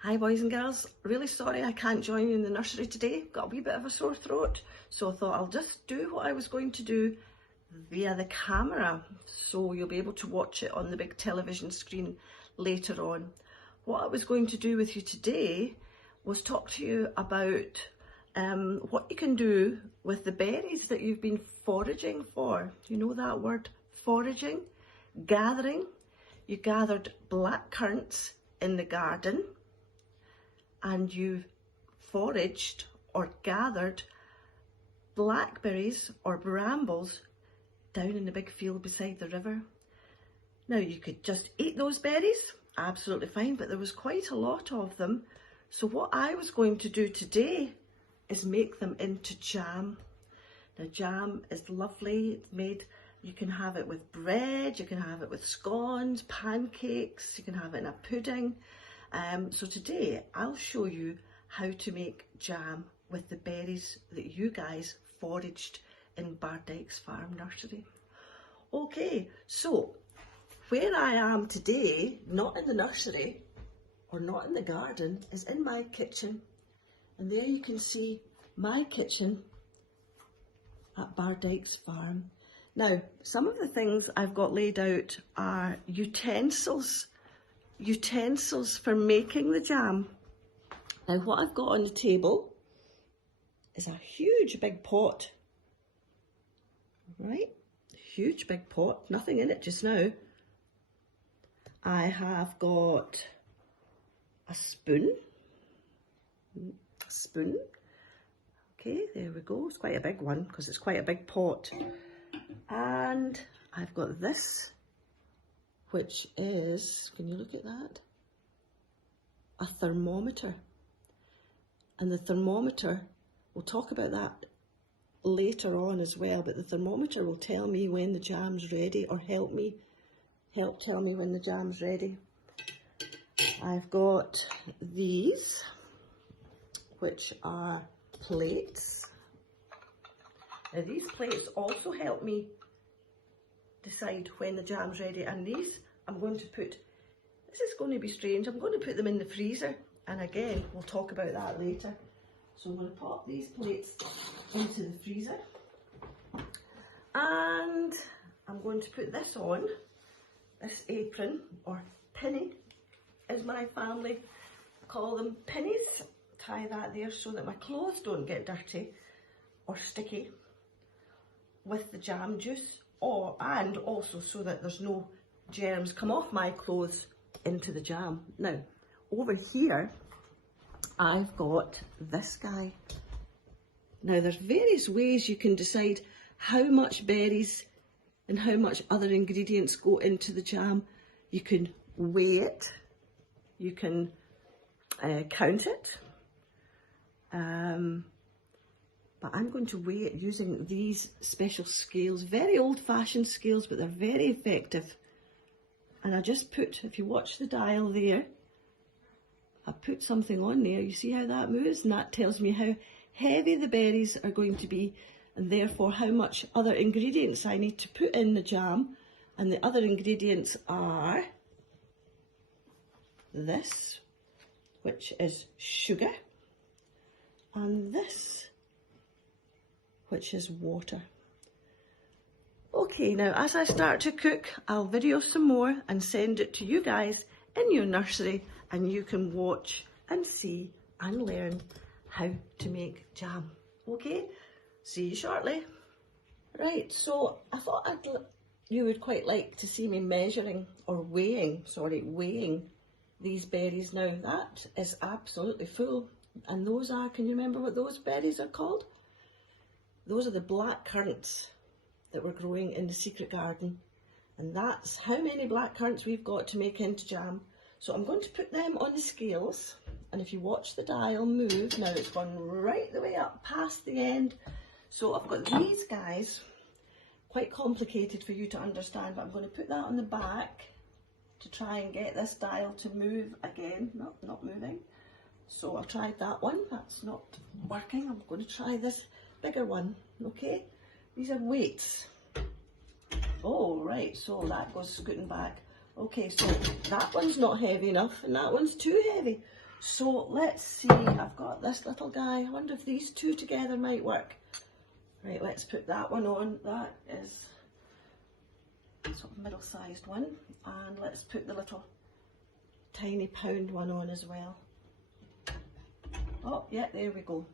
Hi boys and girls, really sorry I can't join you in the nursery today. Got a wee bit of a sore throat, so I thought I'll just do what I was going to do via the camera, so you'll be able to watch it on the big television screen later on. What I was going to do with you today was talk to you about what you can do with the berries that you've been foraging for. You know that word, foraging? Gathering. You gathered black currants in the garden, and you foraged or gathered blackberries or brambles down in the big field beside the river. Now you could just eat those berries, absolutely fine, but there was quite a lot of them. So what I was going to do today is make them into jam. Now jam is lovely, it's made, you can have it with bread, you can have it with scones, pancakes, you can have it in a pudding. So today I'll show you how to make jam with the berries that you guys foraged in Bardykes Farm Nursery. Okay, so where I am today, not in the nursery or not in the garden, is in my kitchen. And there you can see my kitchen at Bardykes Farm. Now, some of the things I've got laid out are utensils for making the jam. Now what I've got on the table is a huge big pot, right? Huge big pot, nothing in it just now. I have got a spoon, okay, there we go, it's quite a big one because it's quite a big pot. And I've got this, which is, can you look at that? A thermometer. And the thermometer, we'll talk about that later on as well, but the thermometer will tell me when the jam's ready, or help tell me when the jam's ready. I've got these, which are plates. Now these plates also help me decide when the jam's ready, and these I'm going to put, this is going to be strange, I'm going to put them in the freezer, and again we'll talk about that later. So I'm going to pop these plates into the freezer, and I'm going to put this on, this apron, or pinny as my family call them, pinnies. Tie that there so that my clothes don't get dirty or sticky with the jam juice, and also so that there's no germs come off my clothes into the jam. Now over here I've got this guy. Now there's various ways you can decide how much berries and how much other ingredients go into the jam. You can weigh it, you can count it, but I'm going to weigh it using these special scales, very old-fashioned scales, but they're very effective. And I just put, if you watch the dial there, I put something on there, you see how that moves, and that tells me how heavy the berries are going to be, and therefore how much other ingredients I need to put in the jam. And the other ingredients are this, which is sugar, and this, which is water. Okay, now as I start to cook, I'll video some more and send it to you guys in your nursery, and you can watch and see and learn how to make jam. Okay, see you shortly. Right, so I thought you would quite like to see me measuring, or weighing these berries. Now that is absolutely full, and those are, can you remember what those berries are called? Those are the black currants that were growing in the secret garden, and that's how many black currants we've got to make into jam. So I'm going to put them on the scales, and if you watch the dial move, now it's gone right the way up past the end. So I've got these guys, quite complicated for you to understand, but I'm going to put that on the back to try and get this dial to move again. No, not moving. So I've tried that one, that's not working. I'm going to try this bigger one, okay? These are weights. Oh, right, so that goes scooting back. Okay, so that one's not heavy enough, and that one's too heavy. So let's see, I've got this little guy. I wonder if these two together might work. Right, let's put that one on. That is sort of middle-sized one. And let's put the little tiny pound one on as well. Oh, yeah, there we go.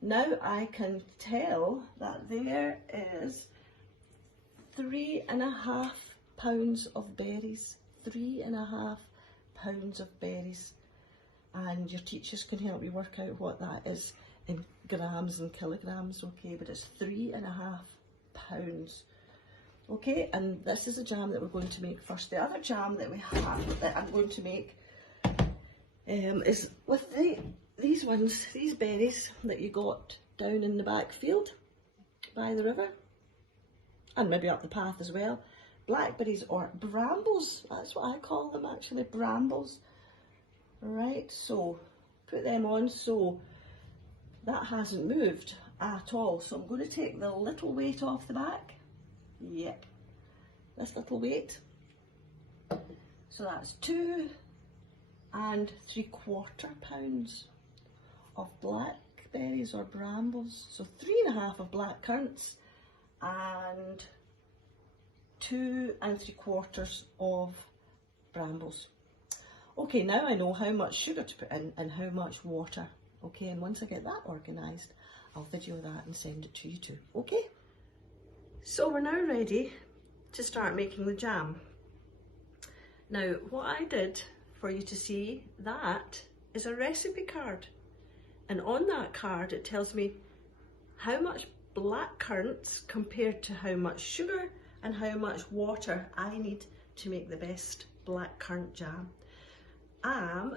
Now I can tell that there is 3.5 pounds of berries. 3.5 pounds of berries. And your teachers can help you work out what that is in grams and kilograms, okay? But it's 3.5 pounds. Okay, and this is a jam that we're going to make first. The other jam that we have, that I'm going to make, is with these ones, these berries that you got down in the back field by the river, and maybe up the path as well. Blackberries or brambles, that's what I call them actually, brambles. Right, so put them on. So that hasn't moved at all. So I'm going to take the little weight off the back. Yep, this little weight. So that's 2 3/4 pounds of blackberries or brambles. So 3.5 of black currants and 2 3/4 of brambles. Okay, now I know how much sugar to put in and how much water. Okay, and once I get that organised, I'll video that and send it to you too. Okay? So we're now ready to start making the jam. Now, what I did for you to see, that is a recipe card. And on that card, it tells me how much black currants compared to how much sugar and how much water I need to make the best black currant jam.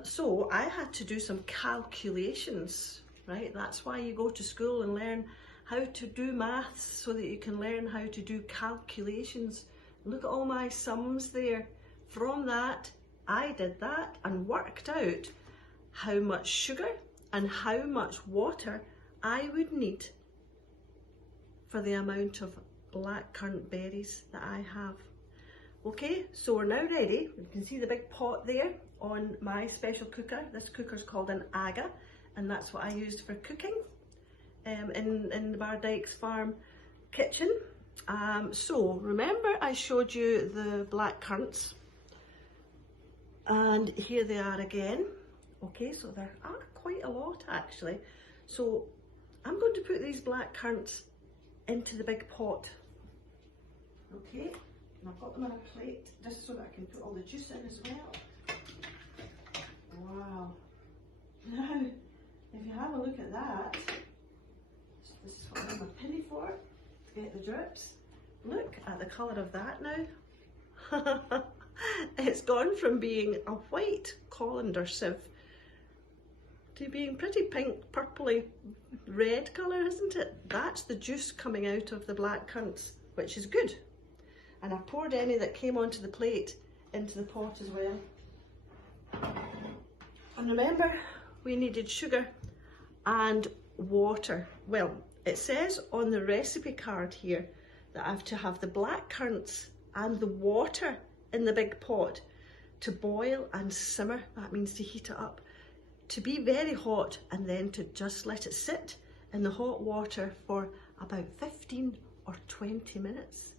So I had to do some calculations, right? That's why you go to school and learn how to do maths, so that you can learn how to do calculations. Look at all my sums there. From that, I did that and worked out how much sugar and how much water I would need for the amount of black currant berries that I have. Okay, so we're now ready. You can see the big pot there on my special cooker. This cooker is called an Aga, and that's what I used for cooking in the Bardykes farm kitchen. So remember I showed you the black currants, and here they are again. Okay, so there are quite a lot actually. So I'm going to put these black currants into the big pot. Okay, and I've got them on a plate just so that I can put all the juice in as well. Wow. Now, if you have a look at that, this is what I have my penny for, to get the drips. Look at the colour of that now. It's gone from being a white colander sieve to being pretty pink, purpley red colour, isn't it? That's the juice coming out of the black currants, which is good. And I poured any that came onto the plate into the pot as well. And remember, we needed sugar and water. Well, it says on the recipe card here that I have to have the black currants and the water in the big pot to boil and simmer. That means to heat it up, to be very hot, and then to just let it sit in the hot water for about 15 or 20 minutes.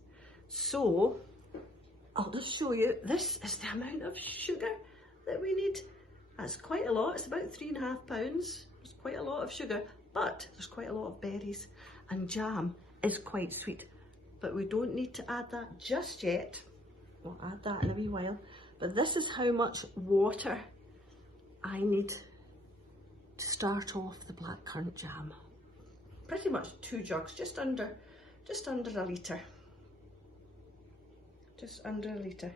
So I'll just show you, this is the amount of sugar that we need. That's quite a lot. It's about 3.5 pounds. It's quite a lot of sugar, but there's quite a lot of berries, and jam is quite sweet. But we don't need to add that just yet. We'll add that in a wee while. But this is how much water I need to start off the black currant jam. Pretty much 2 jugs, just under a litre. Just under a litre.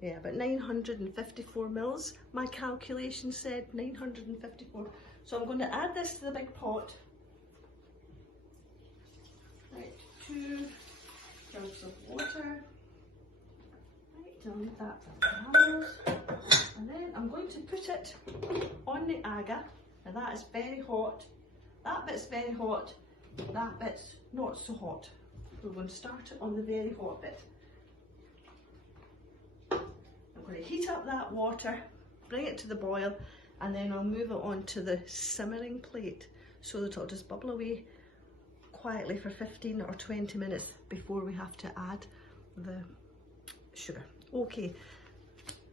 Yeah, but 954 mils, my calculation said 954. So I'm going to add this to the big pot. Right, 2 jugs of water. Right, I'll need that for handles. And then I'm going to put it on the Aga. Now that is very hot. That bit's very hot. That bit's not so hot. We're going to start it on the very hot bit. I'm going to heat up that water, bring it to the boil, and then I'll move it onto the simmering plate so that it'll just bubble away quietly for 15 or 20 minutes before we have to add the sugar. Okay,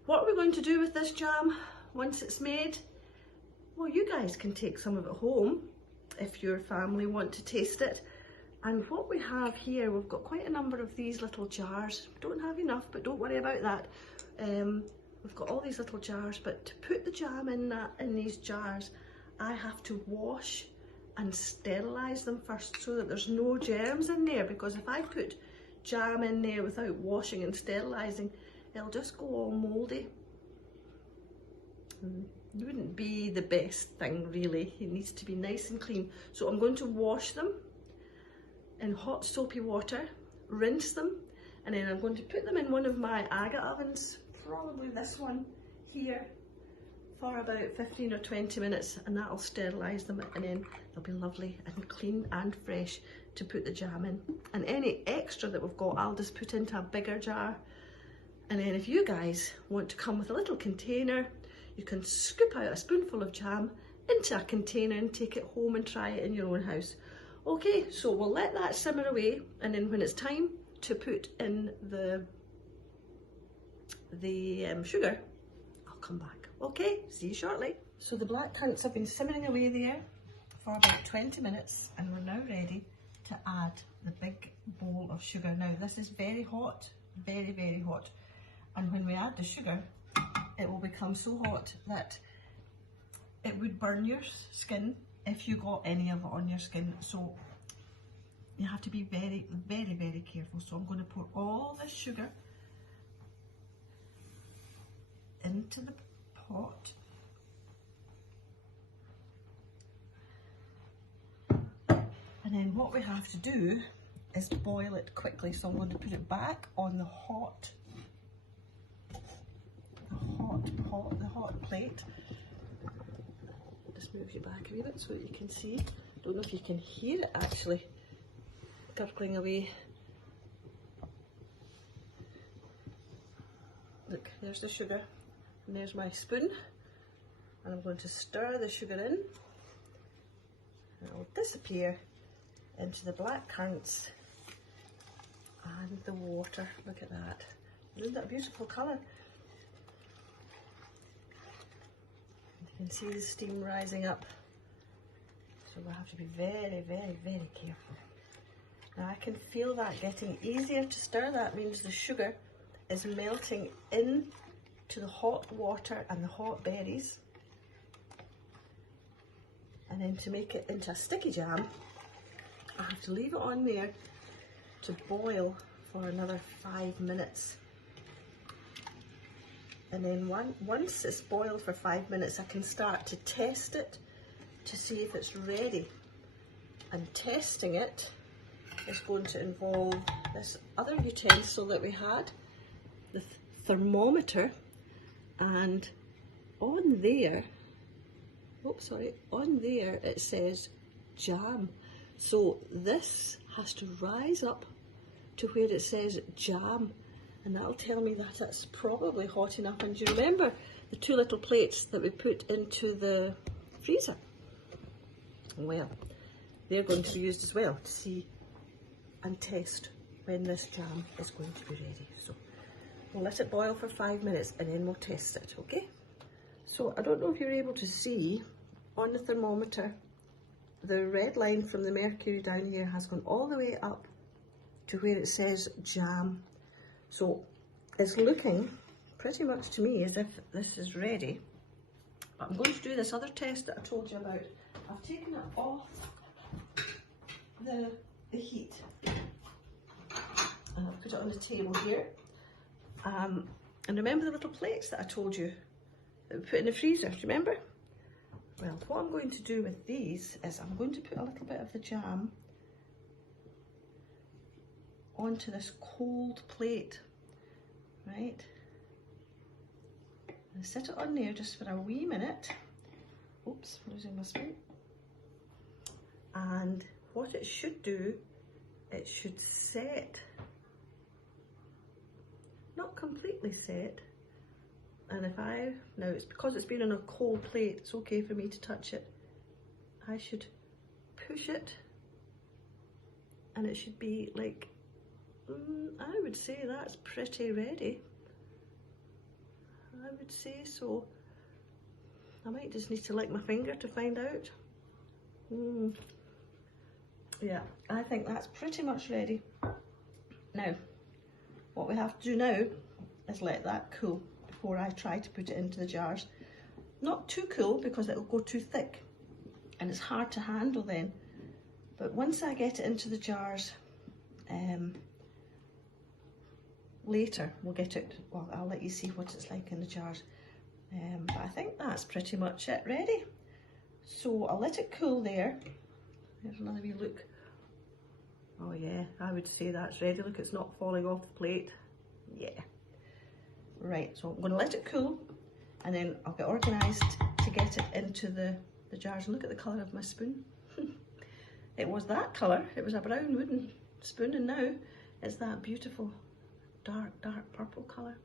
what are we going to do with this jam once it's made? Well, you guys can take some of it home if your family want to taste it. And what we have here, we've got quite a number of these little jars. We don't have enough, but don't worry about that. We've got all these little jars, but to put the jam in these jars, I have to wash and sterilise them first so that there's no germs in there, because if I put jam in there without washing and sterilising, it'll just go all mouldy. It wouldn't be the best thing really. It needs to be nice and clean. So I'm going to wash them in hot soapy water, rinse them, and then I'm going to put them in one of my agate ovens, probably this one here, for about 15 or 20 minutes, and that'll sterilise them, and then they'll be lovely and clean and fresh to put the jam in. And any extra that we've got, I'll just put into a bigger jar. And then if you guys want to come with a little container, you can scoop out a spoonful of jam into a container and take it home and try it in your own house. Okay, so we'll let that simmer away, and then when it's time to put in the sugar, I'll come back. Okay, see you shortly. So the black currants have been simmering away there for about 20 minutes, and we're now ready to add the big bowl of sugar. Now this is very hot, very, very hot. And when we add the sugar, it will become so hot that it would burn your skin if you got any of it on your skin. So you have to be very, very, very careful. So I'm going to pour all this sugar into the pot. And then what we have to do is boil it quickly. So I'm going to put it back on the hot plate. Just move you back a wee bit so that you can see. Don't know if you can hear it actually gurgling away. Look, there's the sugar, and there's my spoon, and I'm going to stir the sugar in, and it will disappear into the black currants and the water. Look at that. Isn't that a beautiful colour? You can see the steam rising up. So we'll have to be very, very, very careful. Now I can feel that getting easier to stir. That means the sugar is melting into the hot water and the hot berries. And then to make it into a sticky jam, I have to leave it on there to boil for another 5 minutes. And then once it's boiled for 5 minutes, I can start to test it to see if it's ready. And testing it is going to involve this other utensil that we had, the thermometer, and on there, on there it says jam. So this has to rise up to where it says jam, and that'll tell me that it's probably hot enough. And do you remember the 2 little plates that we put into the freezer? Well, they're going to be used as well to see and test when this jam is going to be ready. So we'll let it boil for 5 minutes and then we'll test it, okay? So I don't know if you're able to see on the thermometer, the red line from the mercury down here has gone all the way up to where it says jam. So it's looking pretty much to me as if this is ready. But I'm going to do this other test that I told you about. I've taken it off the heat and I've put it on the table here. And remember the little plates that I told you that we put in the freezer, do you remember? Well, what I'm going to do with these is I'm going to put a little bit of the jam onto this cold plate, right? And set it on there just for a wee minute. Oops, losing my spoon. And what it should do, it should set, not completely set, And now it's because it's been on a cold plate, it's okay for me to touch it. I should push it and it should be like, I would say that's pretty ready. I would say so. I might just need to lick my finger to find out. Yeah, I think that's pretty much ready. Now, what we have to do now is let that cool before I try to put it into the jars. Not too cool because it'll go too thick and it's hard to handle then. But once I get it into the jars, later we'll get it, well, I'll let you see what it's like in the jars. But I think that's pretty much it ready. So I'll let it cool there. There's another wee look. Oh yeah, I would say that's ready. Look, it's not falling off the plate. Yeah. Right, so I'm going to let it cool and then I'll get organised to get it into the jars. And look at the colour of my spoon. It was that colour, it was a brown wooden spoon, and now it's that beautiful dark purple colour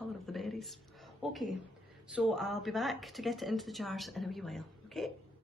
of the berries. Okay, so I'll be back to get it into the jars in a wee while, okay?